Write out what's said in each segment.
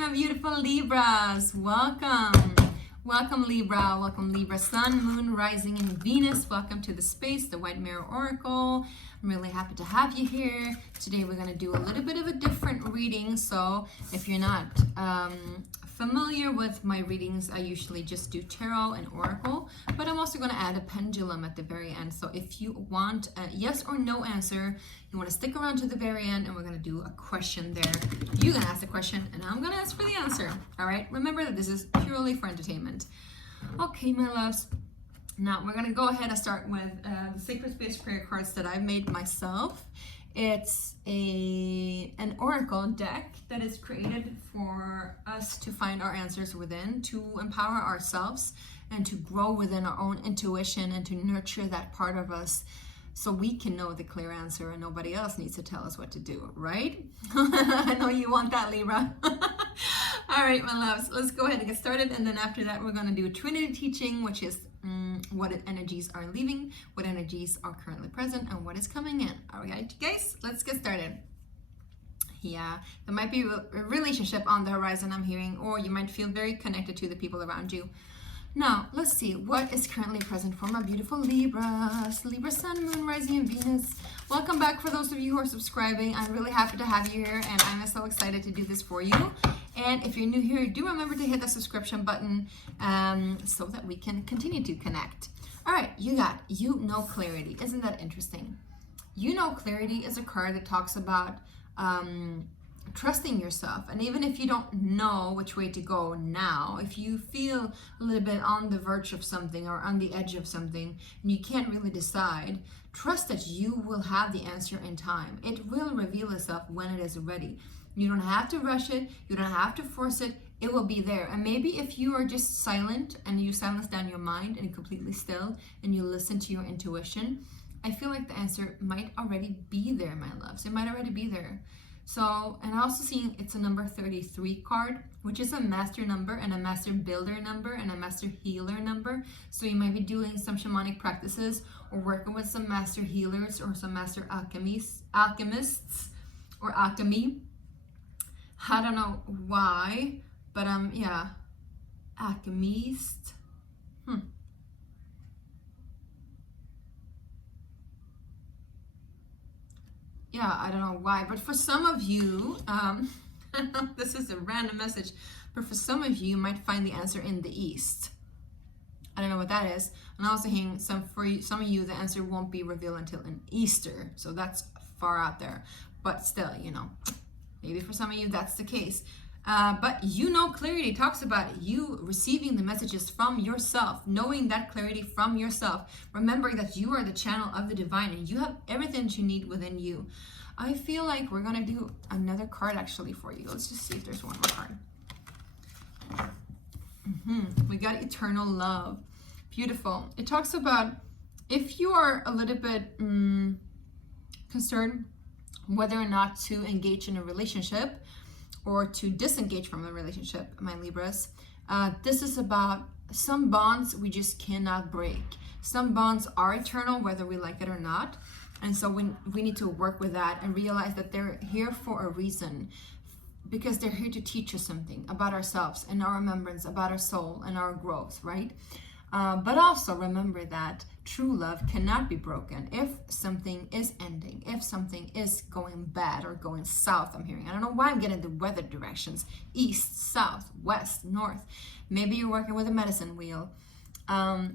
my beautiful Libras. Welcome. Welcome, Libra. Welcome, Libra. Sun, Moon, Rising, and Venus. Welcome to the space, the White Mirror Oracle. I'm really happy to have you here. Today we're going to do a little bit of a different reading. So if you're not familiar with my readings, I usually just do tarot and oracle, but I'm also going to add a pendulum at the very end. So if you want a yes or no answer, you want to stick around to the very end, and we're going to do a question there. You're going to ask the question and I'm going to ask for the answer. All right, remember that this is purely for entertainment. Okay, my loves, now we're going to go ahead and start with the Sacred Space prayer cards that I've made myself. It's an oracle deck that is created for us to find our answers within, to empower ourselves and to grow within our own intuition and to nurture that part of us so we can know the clear answer and nobody else needs to tell us what to do, right? I know you want that, Libra. All right, my loves, let's go ahead and get started. And then after that, we're going to do a Trinity teaching, which is what energies are leaving, what energies are currently present, and what is coming in. All right, guys, let's get started. Yeah, there might be a relationship on the horizon, I'm hearing, or you might feel very connected to the people around you. Now, let's see what is currently present for my beautiful Libras. Libra, Sun, Moon, Rising, and Venus. Welcome back for those of you who are subscribing. I'm really happy to have you here, and I'm so excited to do this for you. And if you're new here, do remember to hit the subscription button so that we can continue to connect. All right, you know clarity. Isn't that interesting? You know clarity is a card that talks about trusting yourself. And even if you don't know which way to go now, if you feel a little bit on the verge of something or on the edge of something and you can't really decide, trust that you will have the answer in time. It will reveal itself when it is ready. You don't have to rush it. You don't have to force it. It will be there. And maybe if you are just silent and you silence down your mind and you're completely still and you listen to your intuition, I feel like the answer might already be there, my loves. It might already be there. So, and also seeing it's a number 33 card, which is a master number and a master builder number and a master healer number. So you might be doing some shamanic practices or working with some master healers or some master alchemists or alchemy. I don't know why, but yeah, alchemist. Yeah, I don't know why, but for some of you, this is a random message, but for some of you, you might find the answer in the East. I don't know what that is. And also hearing for some of you, the answer won't be revealed until in Easter. So that's far out there. But still, you know, maybe for some of you, that's the case. But you know clarity talks about you receiving the messages from yourself, knowing that clarity from yourself, remembering that you are the channel of the divine and you have everything that you need within you. I feel like we're going to do another card actually for you. Let's just see if there's one more card. We got eternal love. Beautiful. It talks about if you are a little bit concerned whether or not to engage in a relationship or to disengage from a relationship, my Libras. This is about some bonds we just cannot break. Some bonds are eternal, whether we like it or not. And so we need to work with that and realize that they're here for a reason, because they're here to teach us something about ourselves and our remembrance, about our soul and our growth, right? But also remember that true love cannot be broken if something is ending, if something is going bad or going south. I'm hearing, I don't know why I'm getting the weather directions, east, south, west, north. Maybe you're working with a medicine wheel.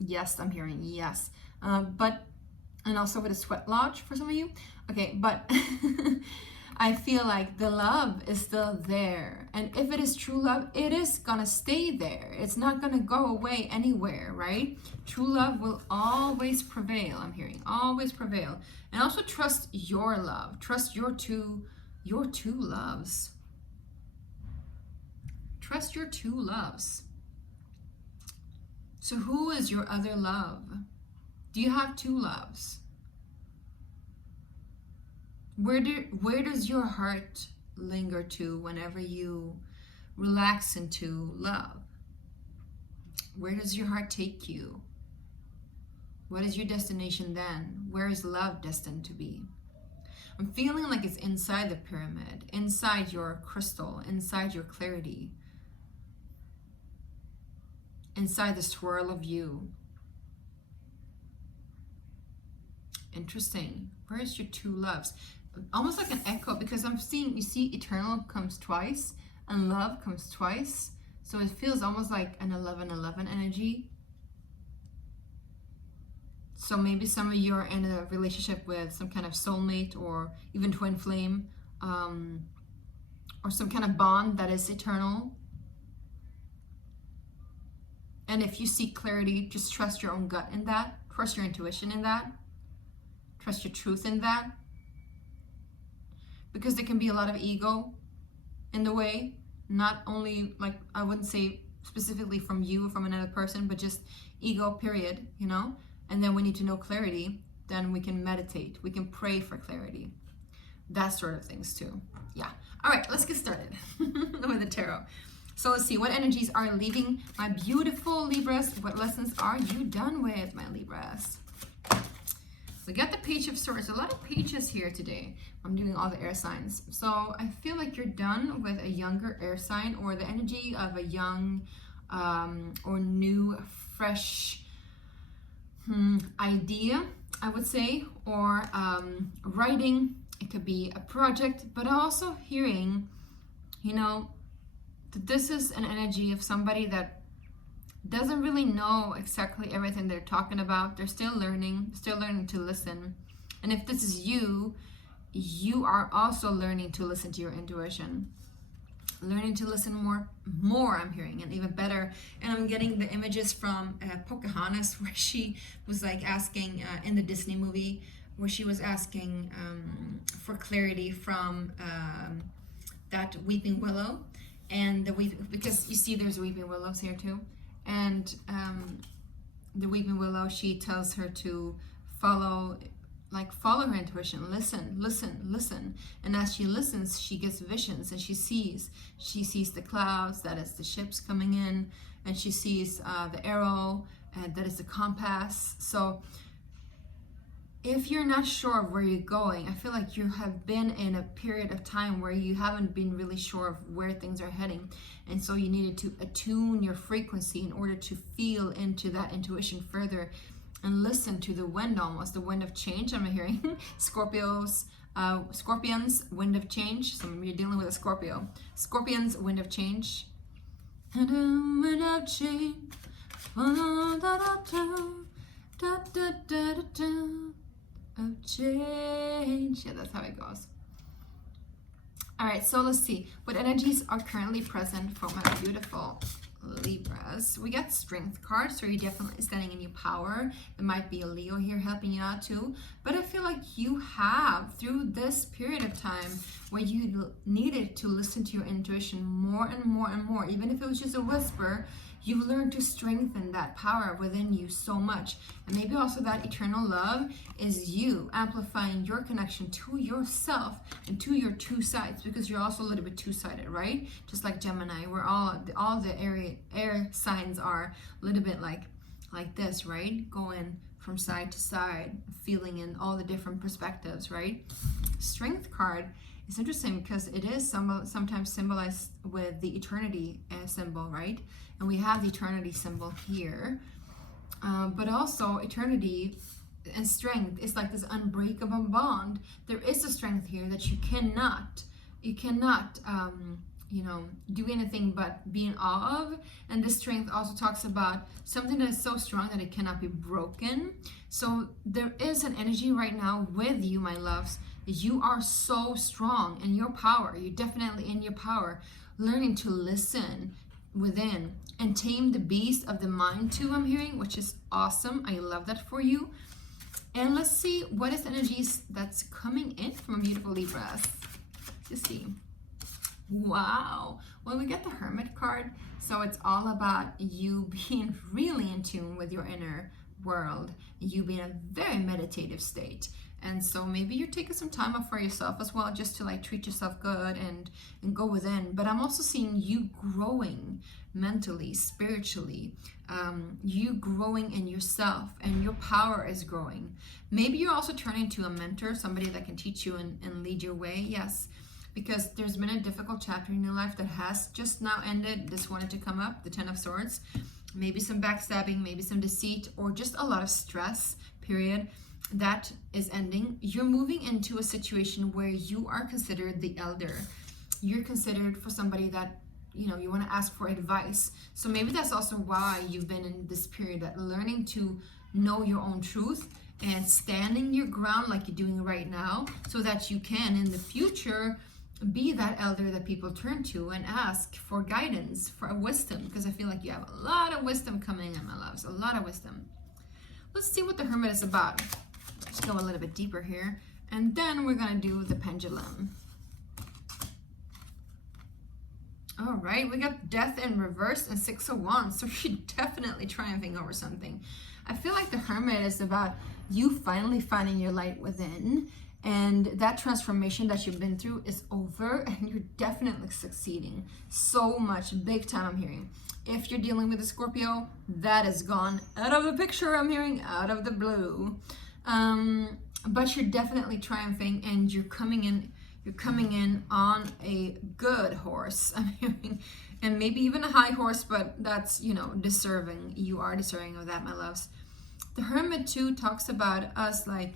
Yes, I'm hearing yes. And also with a sweat lodge for some of you. Okay, but I feel like the love is still there. And if it is true love, it is gonna stay there. It's not gonna go away anywhere, right? True love will always prevail, I'm hearing, always prevail. And also trust your love. Trust your two loves. Trust your two loves. So who is your other love? Do you have two loves? Where does your heart linger to whenever you relax into love? Where does your heart take you? What is your destination then? Where is love destined to be? I'm feeling like it's inside the pyramid, inside your crystal, inside your clarity, inside the swirl of you. Interesting. Where's your two loves? Almost like an echo, because I'm seeing, you see, eternal comes twice and love comes twice. So it feels almost like an 11-11 energy. So maybe some of you are in a relationship with some kind of soulmate or even twin flame, or some kind of bond that is eternal. And if you seek clarity, just trust your own gut in that. Trust your intuition in that. Trust your truth in that. Because there can be a lot of ego in the way. Not only, like, I wouldn't say specifically from you or from another person, but just ego, period, you know? And then we need to know clarity. Then we can meditate. We can pray for clarity. That sort of things too. Yeah. All right, let's get started with the tarot. So let's see, what energies are leaving my beautiful Libras? What lessons are you done with, my Libras? We got the Page of Swords. A lot of pages here today. I'm doing all the air signs. So I feel like you're done with a younger air sign, or the energy of a young or new, fresh idea, I would say, or writing. It could be a project, but also hearing, you know, that this is an energy of somebody that doesn't really know exactly everything they're talking about. They're still learning to listen. And if this is you, you are also learning to listen to your intuition. Learning to listen more I'm hearing, and even better. And I'm getting the images from Pocahontas, where she was like asking, in the Disney movie, where she was asking for clarity from that weeping willow. And because you see there's weeping willows here too. And the weeping willow, she tells her to follow her intuition. Listen. And as she listens, she gets visions, and she sees the clouds, that is the ships coming in, and she sees the arrow, and that is the compass. So if you're not sure of where you're going, I feel like you have been in a period of time where you haven't been really sure of where things are heading. And so you needed to attune your frequency in order to feel into that intuition further and listen to the wind, almost the wind of change. I'm hearing Scorpions, wind of change. So you're dealing with a Scorpio. Scorpions, wind of change. Wind of change. Of change. Yeah, that's how it goes. All right, so let's see what energies are currently present for my beautiful Libras. We got Strength cards, so you're definitely standing in your power. There might be a Leo here helping you out too, but I feel like you have, through this period of time where you needed to listen to your intuition more and more, even if it was just a whisper, you've learned to strengthen that power within you so much. And maybe also that eternal love is you amplifying your connection to yourself and to your two sides, because you're also a little bit two-sided, right? Just like Gemini, where all the air signs are a little bit like this, right? Going from side to side, feeling in all the different perspectives, right? Strength card is interesting because it is sometimes symbolized with the eternity symbol, right? And we have the eternity symbol here, but also eternity and strength is like this unbreakable bond. There is a strength here that you cannot do anything but be in awe of. And this strength also talks about something that is so strong that it cannot be broken. So there is an energy right now with you, my loves. You are so strong in your power. You're definitely in your power, learning to listen within and tame the beast of the mind too, I'm hearing, which is awesome. I love that for you. And let's see what is the energies that's coming in from beautiful Libras. Let's see. Wow. Well, we get the Hermit card. So it's all about you being really in tune with your inner world, you being in a very meditative state. And so maybe you're taking some time off for yourself as well, just to like treat yourself good and go within. But I'm also seeing you growing mentally, spiritually, you growing in yourself, and your power is growing. Maybe you're also turning to a mentor, somebody that can teach you and lead your way. Yes, because there's been a difficult chapter in your life that has just now ended. This wanted to come up, the Ten of Swords. Maybe some backstabbing, maybe some deceit, or just a lot of stress, period, that is ending. You're moving into a situation where you are considered the elder. You're considered for somebody that, you know, you want to ask for advice. So maybe that's also why you've been in this period, that learning to know your own truth and standing your ground like you're doing right now, so that you can in the future be that elder that people turn to and ask for guidance, for wisdom, because I feel like you have a lot of wisdom coming in, my loves, a lot of wisdom. Let's see what the Hermit is about. Let's go a little bit deeper here, and then we're going to do the Pendulum. All right, we got Death in reverse and Six of Wands, so you're definitely triumphing over something. I feel like the Hermit is about you finally finding your light within, and that transformation that you've been through is over, and you're definitely succeeding so much, big time. I'm hearing if you're dealing with a Scorpio, that is gone out of the picture. I'm hearing out of the blue, but you're definitely triumphing, and you're coming in on a good horse, I'm hearing, and maybe even a high horse, but that's, you know, deserving. You are deserving of that, my loves. The Hermit too talks about us, like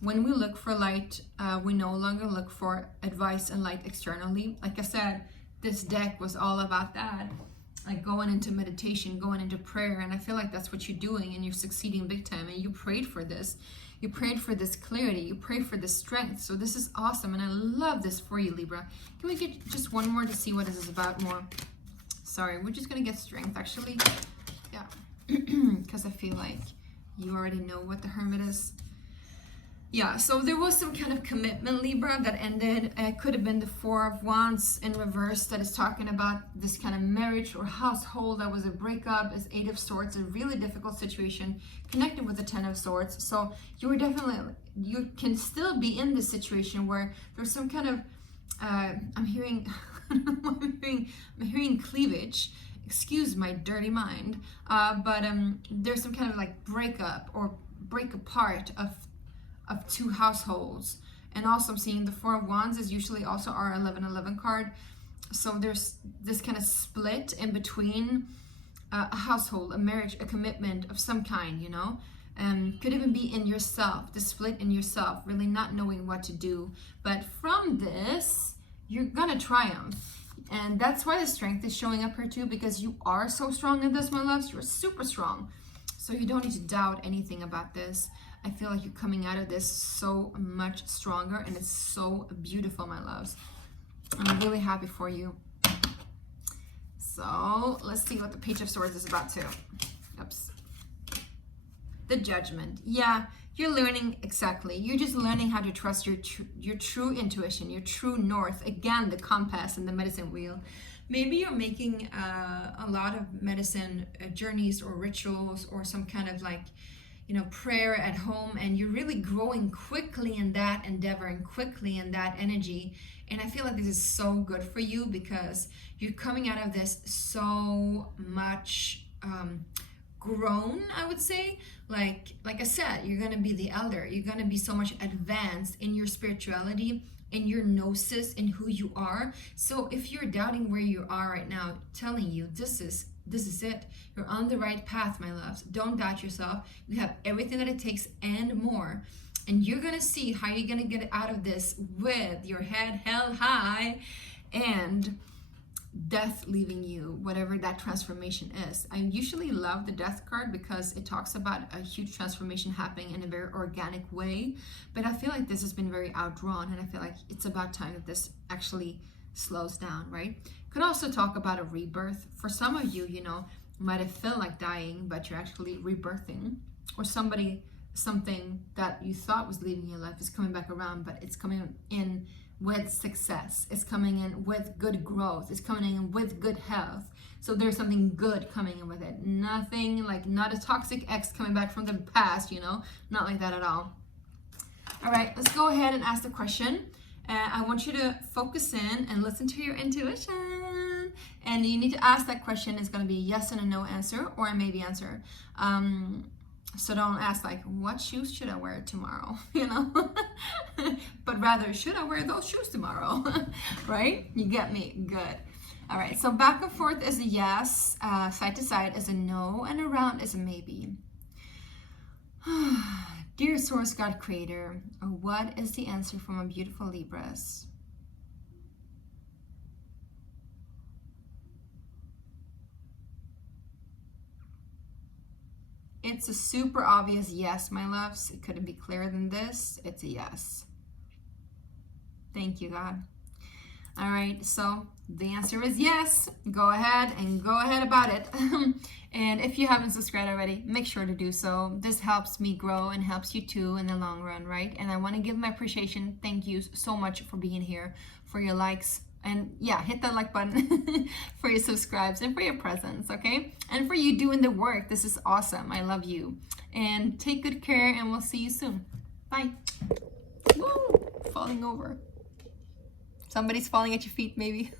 when we look for light, we no longer look for advice and light externally. Like I said, this deck was all about that, like going into meditation, going into prayer, and I feel like that's what you're doing, and you're succeeding big time, and you prayed for this. You prayed for this clarity. You prayed for this strength. So this is awesome, and I love this for you, Libra. Can we get just one more to see what this is about more? Sorry, we're just going to get strength, actually. Yeah, because I feel like you already know what the Hermit is. Yeah, so there was some kind of commitment, Libra, that ended. It could have been the Four of Wands in reverse that is talking about this kind of marriage or household that was a breakup. It's Eight of Swords, a really difficult situation connected with the Ten of Swords. So you were definitely, you can still be in this situation where there's some kind of, I'm hearing cleavage. Excuse my dirty mind, but there's some kind of like breakup or break apart of two households. And also I'm seeing the Four of Wands is usually also our 11-11 card. So there's this kind of split in between a household, a marriage, a commitment of some kind, you know. Could even be in yourself, the split in yourself, really not knowing what to do. But from this, you're gonna triumph. And that's why the strength is showing up here too, because you are so strong in this, my loves. You're super strong. So you don't need to doubt anything about this. I feel like you're coming out of this so much stronger, and it's so beautiful, my loves. I'm really happy for you. So let's see what the Page of Swords is about too. Oops. The Judgment. Yeah, you're learning, exactly. You're just learning how to trust your true intuition, your true north. Again, the compass and the medicine wheel. Maybe you're making a lot of medicine journeys or rituals or some kind of like, you know, prayer at home, and you're really growing quickly in that endeavor and quickly in that energy. And I feel like this is so good for you because you're coming out of this so much grown, I would say. Like I said, you're gonna be the elder. You're gonna be so much advanced in your spirituality, in your gnosis, in who you are. So if you're doubting where you are right now, telling you this is it. You're on the right path, my loves. Don't doubt yourself. You have everything that it takes and more. And you're gonna see how you're gonna get out of this with your head held high and death leaving you, whatever that transformation is. I usually love the Death card because it talks about a huge transformation happening in a very organic way. But I feel like this has been very outdrawn, and I feel like it's about time that this actually slows down, right? Could also talk about a rebirth. For some of you, you know, might have felt like dying, but you're actually rebirthing. Or something that you thought was leaving your life is coming back around, but it's coming in with success. It's coming in with good growth. It's coming in with good health. So there's something good coming in with it. Nothing like, not a toxic ex coming back from the past, you know, not like that at all. All right, let's go ahead and ask the question. I want you to focus in and listen to your intuition. And you need to ask that question. It's going to be a yes and a no answer or a maybe answer. So don't ask like, what shoes should I wear tomorrow? You know, but rather, should I wear those shoes tomorrow? Right? You get me? Good. All right. So back and forth is a yes, side to side is a no, and around is a maybe. Dear Source God Creator, what is the answer for my beautiful Libras? It's a super obvious yes, my loves. It couldn't be clearer than this. It's a yes. Thank you, God. All right, so the answer is yes. Go ahead and go ahead about it. And if you haven't subscribed already, make sure to do so. This helps me grow and helps you too in the long run, right? And I want to give my appreciation. Thank you so much for being here, for your likes. And yeah, hit that like button for your subscribes and for your presence, okay? And for you doing the work. This is awesome. I love you. And take good care, and we'll see you soon. Bye. Woo! Falling over. Somebody's falling at your feet, maybe.